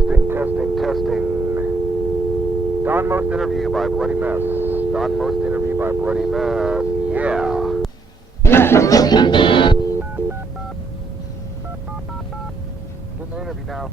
Testing. Don Most interview by Bloody Mess. Don Most interview by Bloody Mess. Yeah. Getting the interview now.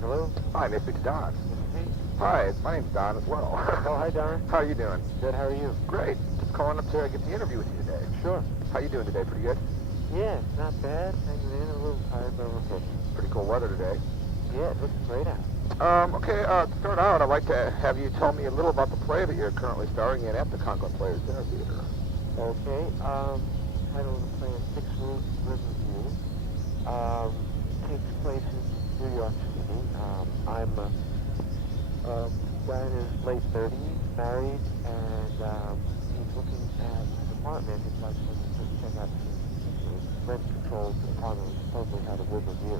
Hello? Hi, may I speak to Don? This is me. Hi, my name's Don as well. Oh, hi, Don. How are you doing? Good, how are you? Great. Just calling up to get the interview with you today. Sure. How you doing today? Pretty good? Yeah, not bad. Hanging in, a little tired, but I'm okay. Pretty cool weather today. Yeah, it looks great out. To start out, I'd like to have you tell me a little about the play that you're currently starring in at the Conklin Players Dinner Theater. Okay, title of the play is Six Rooms Riverview. Takes place in New York City. I'm a guy in his late 30s, married, and he's looking at an apartment. He'd like to check out the rent-controlled apartment, which supposedly had a riverview.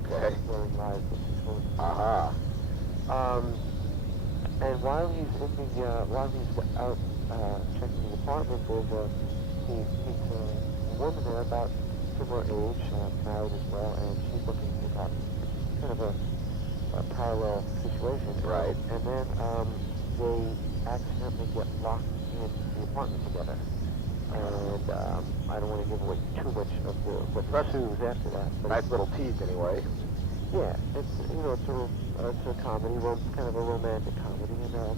Okay. Wearing live with his phone. And while he's out checking the apartment, he meets a woman there about similar age, married as well, and she's looking at kind of a parallel situation. Right. And then they accidentally get locked in the apartment together. And I don't want to give away too much of what ensues after that. But Nice little tease, anyway. yeah, it's a comedy, kind of a romantic comedy, and it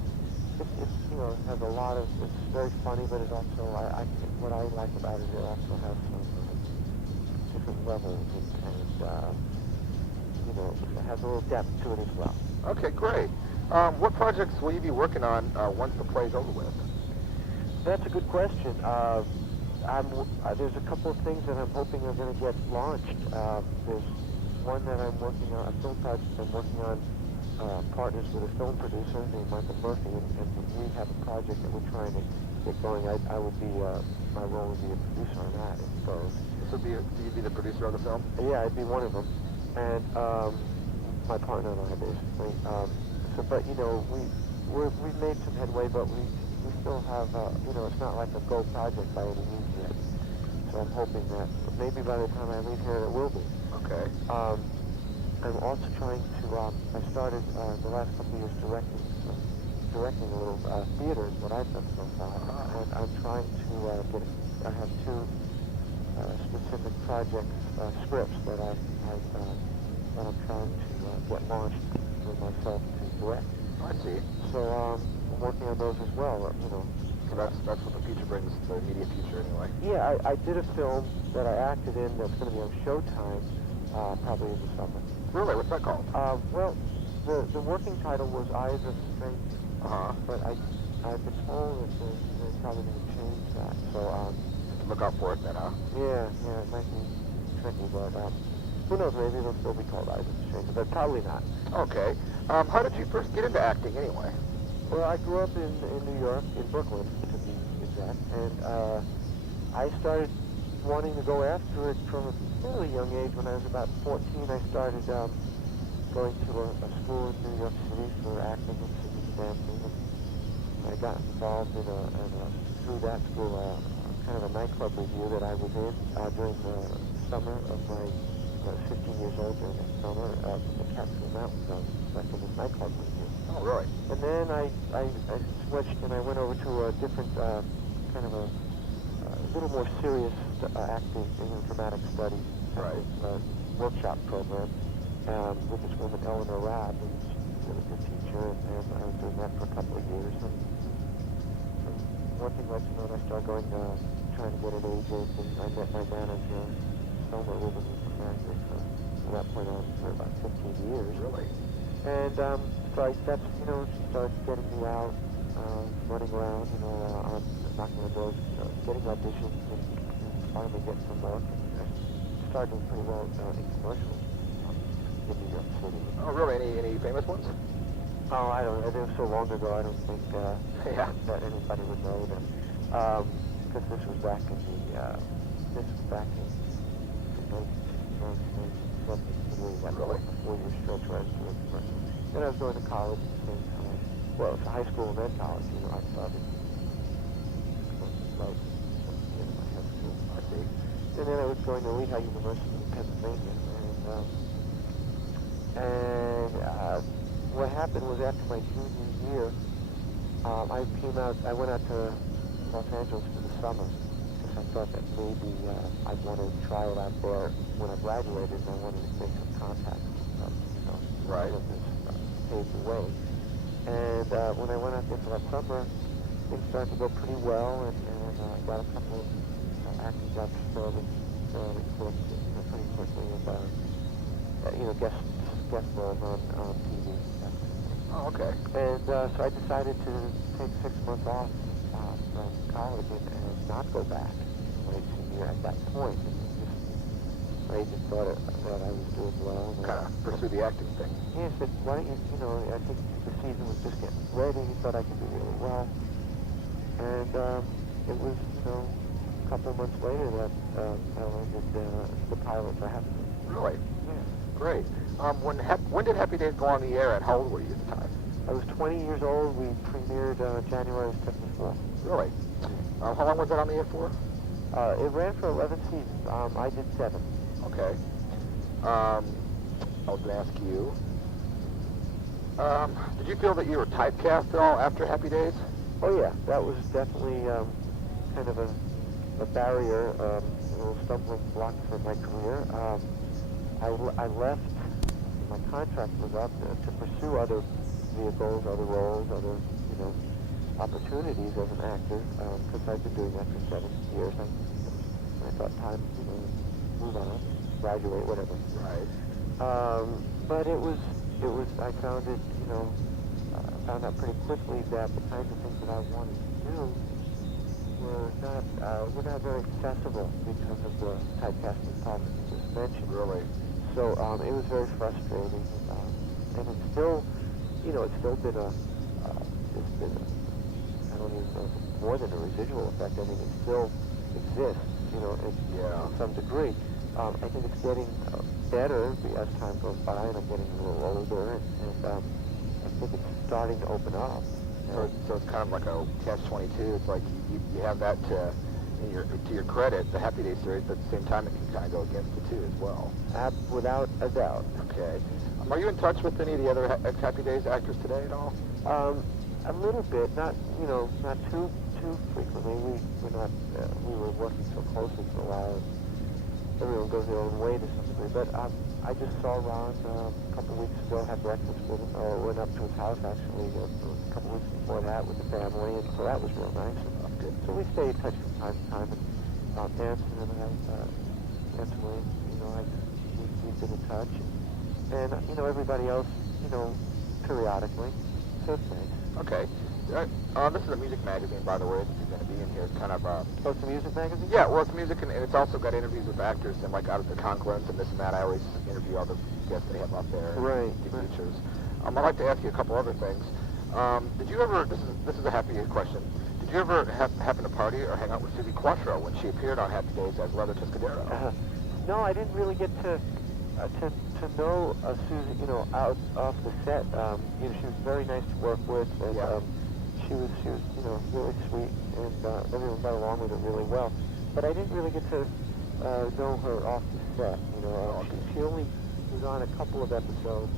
has a lot of, it's very funny, but it also, what I like about it, it also has some different levels, and it has a little depth to it as well. Okay, great. What projects will you be working on once the play's over with? That's a good question. There's a couple of things that I'm hoping are going to get launched. There's one that I'm working on, a film project I'm working on, partners with a film producer named Michael Murphy, and we have a project that we're trying to get going. I would be, my role would be a producer on that, I suppose. So you'd be the producer of the film? Yeah, I'd be one of them. And my partner and I, basically. But we've made some headway, but we still have, it's not like a go project by any means yet. So I'm hoping that maybe by the time I leave here, it will be. Okay. I'm also trying to, I started the last couple of years directing a little theater, is what I've done so far. And I'm trying to I have two specific projects, scripts that I'm trying to get launched for myself to direct. I see. So I'm working on those as well, So that's what the future brings, the immediate future anyway. Yeah, I did a film that I acted in that's going to be on Showtime probably in the summer. Really? What's that called? Well, the working title was Eyes of Strength, but I've been told that they're probably going to change that. So Look out for it then, huh? yeah, it might be tricky, but who knows? Maybe it'll still be called Eyes of Strength, but probably not. Okay. How did you first get into acting anyway? Well, I grew up in New York, in Brooklyn, to be exact, and I started wanting to go after it from a fairly young age. When I was about 14, I started going to a school in New York City for acting and singing and dancing, and I got involved through that school, kind of a nightclub review that I was in during the summer of my, 15 years old during the summer, the Catskill Mountains. I was selected as nightclub review. Oh, really? And then I switched and I went over to a different, kind of a little more serious acting in dramatic studies workshop program with this woman, Eleanor Rabb, who's a really good teacher, and I was doing that for a couple of years. And one thing led to another. I started going, trying to get an agent, and I met my manager, Selma Rubin, who's from Ashland, from that point on for about 15 years. Really? And so that's, she started getting me out, running around, on knocking on doors, getting auditions, and finally getting some work. And I started doing pretty well in commercials in New York City. Oh, really? Any famous ones? Oh, I don't know. It was so long ago, I don't think that anybody would know them. Because this was back in the, United States. Really? A 4-year stretch where I was doing commercial. Then I was going to college at the same time. Well, to high school and then college. You know, I started like my high school. I see. And then I was going to Lehigh University in Pennsylvania, and what happened was after my junior year, I went out to Los Angeles for the summer, because I thought that maybe I'd want to try it out there when I graduated, and I wanted to make some contacts, Right. paved the way. And when I went out there for that summer, things started to go pretty well, and I got a couple of acting jobs fairly quick, pretty quickly, and guest roles on TV. Oh, okay. And so I decided to take 6 months off from college and not go back my senior year at that point. My agent thought that I was doing well. Kind of pursue the acting thing. Yeah, he said, why don't you, I think the season was just getting ready. He thought I could do really well. And it was, a couple of months later that I landed the pilot for Happy Days. Really? Yeah. Great. When did Happy Days go on the air, and how old were you at the time? I was 20 years old. We premiered January of 74. Really? How long was that on the air for? It ran for 11 seasons. I did 7. Okay. I was going to ask you, did you feel that you were typecast at all after Happy Days? Oh yeah, that was definitely kind of a barrier, a little stumbling block for my career. I left, my contract was up to pursue other vehicles, other roles, other, opportunities as an actor, because I've been doing that for 7 years. I thought time, move on, graduate, whatever. Right. But it was, I found it, found out pretty quickly that the kinds of things that I wanted to do were not very accessible because of the typecasting problems you just mentioned. Really? So it was very frustrating, and it's still, it's still been I don't even know if it's more than a residual effect. I mean, it still exists, to some degree. I think it's getting better as time goes by, and I'm getting a little older, and I think it's starting to open up. So it's kind of like a catch-22. It's like you have that to your credit, the Happy Days series, but at the same time it can kind of go against it too as well. Without a doubt. Okay. Are you in touch with any of the other Happy Days actors today at all? A little bit, not too frequently. We were working so closely for a while. Everyone goes their own way to some degree. But I just saw Ron a couple of weeks ago, had breakfast with him, or went up to his house actually a couple of weeks before that with the family, and so that was real nice. And so we stay in touch from time to time. And Nancy and I, Nancy Williams, we've been in touch. And, everybody else, periodically. So it's nice. Okay. This is a music magazine, by the way, that you're going to be in here. It's kind of Oh, it's a music magazine? Yeah, well, it's music, and it's also got interviews with actors, and like out at the Conquest and this and that. I always interview all the guests they have up there. Right. The features. I'd like to ask you a couple other things. Did you ever? This is a Happy Days question. Did you ever happen to party or hang out with Susie Quattro when she appeared on Happy Days as Leather Tuscadero? No, I didn't really get to know Susie, out off the set. She was very nice to work with, and she was, really sweet, and everyone got along with her really well. But I didn't really get to know her off the set. She only was on a couple of episodes,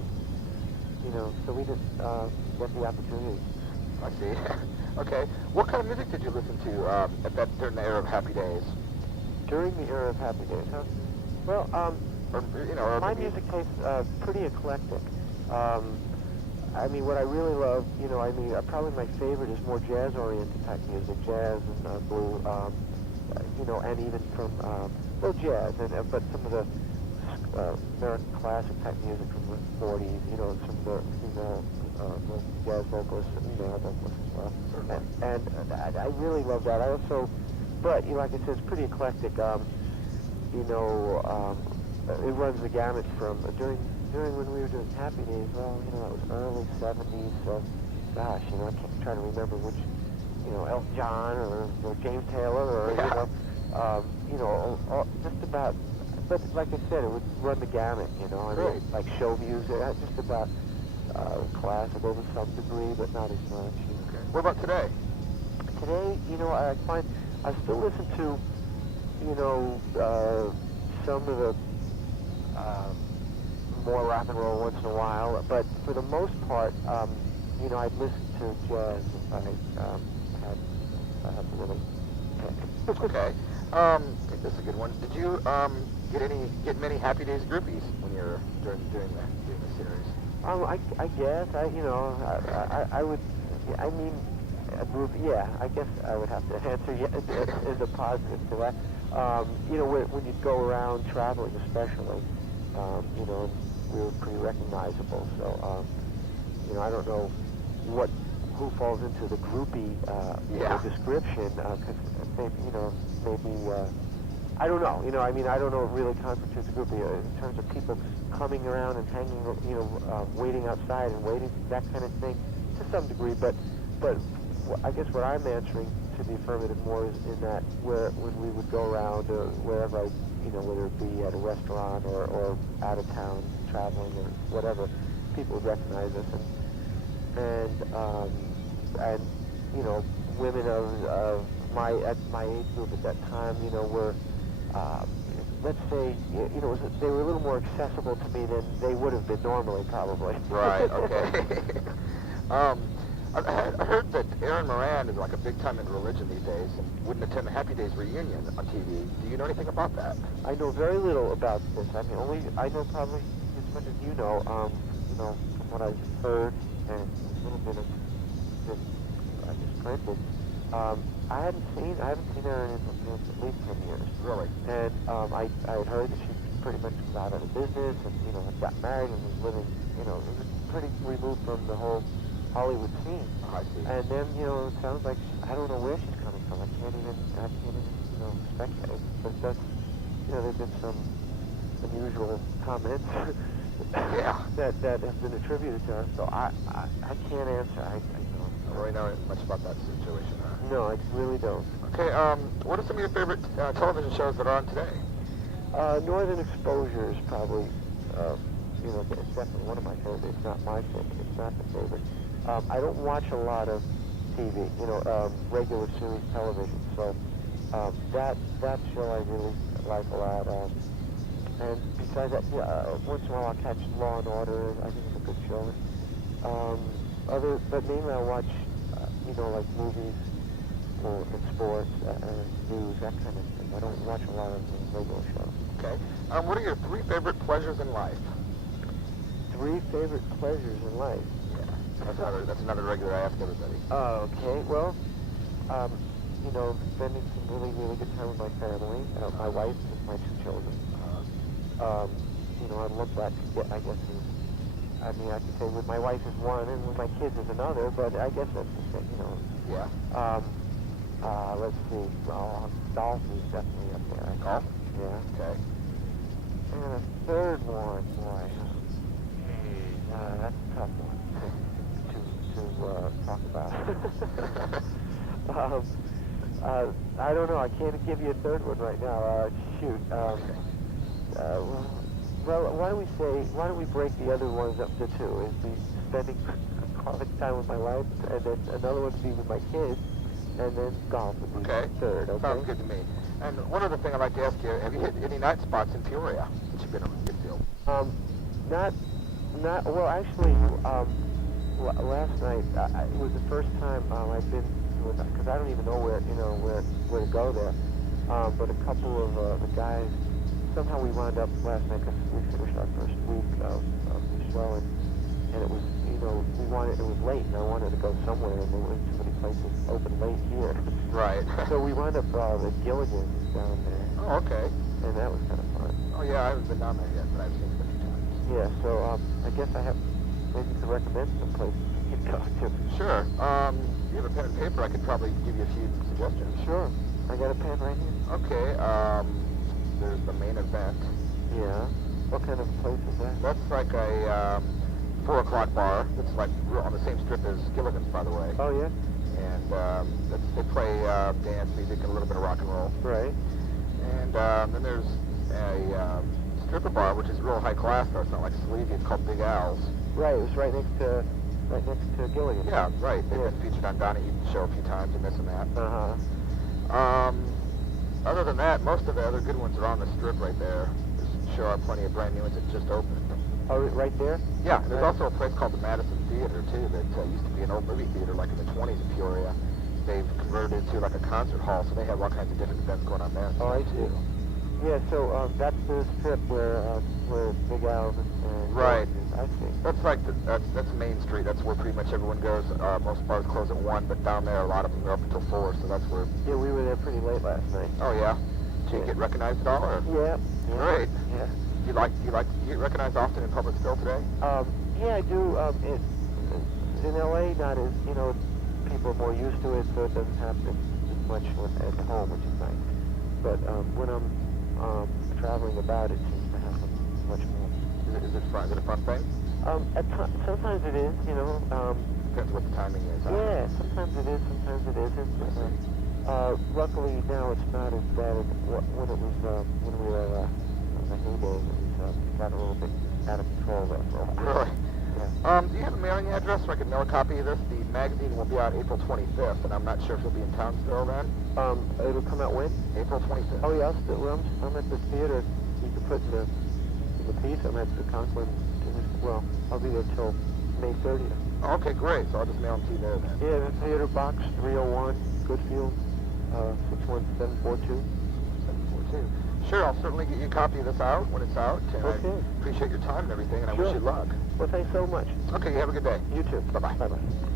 so we didn't get the opportunity. I see. Okay. What kind of music did you listen to during the era of Happy Days? During the era of Happy Days, huh? Well, my music taste pretty eclectic. I mean, what I really love, probably my favorite is more jazz-oriented type music, jazz and blue, and even from jazz, but some of the American classic type music from the 40s, some of the the jazz vocalists and male vocalists as well. And I really love that. I also, but like I said, it's pretty eclectic. It runs the gamut from during when we were doing Happy Days. Well, it was early 70s. So, gosh, I can't try to remember which, Elton John or James Taylor or just about but like I said, it would run the gamut, you know. I mean, Great. like show music, just about classical to some degree, but not as much. You know. Okay. What about today? Today, you know, I find I still listen to, you know, some of the more rock and roll once in a while, but for the most part, you know, I'd listen to jazz if I had to really pick. Okay. I think this is a good one. Did you get many Happy Days groupies when you're doing the series? I guess I would. I mean, a group. Yeah, I guess I would have to answer as a positive to that. You know, when you go around traveling, especially, you know, we were pretty recognizable. So, you know, I don't know who falls into the groupie description, because you know, maybe I don't know. You know, I mean, I don't know what really constitutes a groupie in terms of people coming around and hanging, you know, waiting outside and waiting, that kind of thing, to some degree. But I guess what I'm answering to the affirmative more is in that when we would go around wherever, you know, whether it be at a restaurant or out of town traveling or whatever, people would recognize us, and you know, women of my age group at that time, you know, were let's say, you know, they were a little more accessible to me than they would have been normally, probably. Right. Okay. I heard that Aaron Moran is like a big time in religion these days and wouldn't attend the Happy Days reunion on TV. Do you know anything about that? I know very little about this. I mean, I know probably as much as you know. You know, from what I've heard and a little bit of this I just printed. I haven't seen Aaron in at least 10 years. Really? And I had heard that she pretty much got out of business and, you know, had got married and was living, you know, it was pretty removed from the whole Hollywood scene. Oh, I see. And then, you know, it sounds like I don't know where she's coming from. I can't even you know, speculate. But that's, you know, there've been some unusual comments that have been attributed to her. So I can't answer. I don't really know much about that situation, huh? No, I really don't. Okay, what are some of your favorite television shows that are on today? Northern Exposure is probably, you know, it's definitely one of my favorites. It's not my favorite. It's not the favorite. I don't watch a lot of TV, you know, regular series television. So that show I really like a lot. And besides that, once in a while I'll catch Law and Order. I think it's a good show. But mainly I watch, you know, like movies and sports, news, that kind of thing. I don't watch a lot of regular shows. Okay. What are your 3 favorite pleasures in life? 3 favorite pleasures in life? Yeah. That's another regular I ask everybody. Okay. Well, you know, spending some really, really good time with my family, my wife and my 2 children. You know, I love that. I guess I mean, I could say with my wife is one and with my kids is another, but I guess that's the same, you know. Yeah. Let's see. Golf is definitely up there. Golf? Yeah. Okay. And a third one, boy. That's a tough one to talk about. I don't know. I can't give you a third one right now. Shoot. Well, why don't we break the other ones up to 2? Is the spending quality time with my wife, and then another one would be with my kids, and then golf would be the third. Okay. Sounds good to me. And one other thing I'd like to ask you: have you hit any night spots in Peoria since you've been on the field? Not. Well, actually, last night it was the first time I've been to it, because I don't even know where to go there. But a couple of the guys. Somehow we wound up last night because we finished our first week of the show, and it was, you know, it was late, and I wanted to go somewhere, and there weren't too many places open late here. Right. So we wound up at Gilligan's down there. Oh, okay. And that was kind of fun. Oh, yeah, I haven't been down there yet, but I've seen it a few times. Yeah, so I guess maybe you could recommend some places you could go to. Sure. If you have a pen and paper, I could probably give you a few suggestions. Sure. I got a pen right here. Okay, there's the Main Event. Yeah. What kind of place is that? That's like a 4 o'clock bar. It's like on the same strip as Gilligan's, by the way. Oh, yeah? And they play dance music and a little bit of rock and roll. Right. And then there's a stripper bar, which is real high class, though. It's not like sleazy. It's called Big Al's. Right, it was right next to Gilligan. Yeah, right. They've Yeah. been featured on Donnie Eaton's show a few times and this and that. Uh-huh. Other than that, most of the other good ones are on the strip right there. There's sure are plenty of brand new ones that just opened. Oh, right there? Yeah, and there's also a place called the Madison Theater, too, that used to be an old movie theater, like in the 20s in Peoria. They've converted it to like a concert hall, so they have all kinds of different events going on there. Oh, I see. Too. Yeah, so that's the strip where Big Al and Right. I see. That's like that's Main Street. That's where pretty much everyone goes. Most bars close at 1, but down there a lot of them are up until 4. So that's where. Yeah, we were there pretty late last night. Oh yeah. Did you get recognized at all? Or? Yeah. Great. Yeah. Do you get recognized often in public still today? Yeah, I do. In LA, not as people are more used to it, so it doesn't happen as much at home, which is nice. But when I'm traveling about, it seems to happen much more. Is it fun? Is it a fun thing? Sometimes it is, Depends what the timing is. Huh? Yeah, sometimes it is, sometimes it isn't. Luckily now it's not as bad as when it was when we were on the heyday. It got a little bit out of control there for a while. Really? Yeah. Do you have a mailing address so I can mail a copy of this? The magazine will be out April 25th, and I'm not sure if you'll be in town still then. It'll come out when? April 25th. Oh yeah, I'm at the theater. You can put in the piece. I'm at the Conklin. Well, I'll be there till May 30th. Okay, great. So I'll just mail them to you there then. Yeah, the theater box 301, Goodfield, 61742. 742. Sure, I'll certainly get you a copy of this out when it's out. And Okay. I appreciate your time and everything, and I Sure. wish you luck. Well, thanks so much. Okay, you have a good day. You too. Bye-bye. Bye-bye.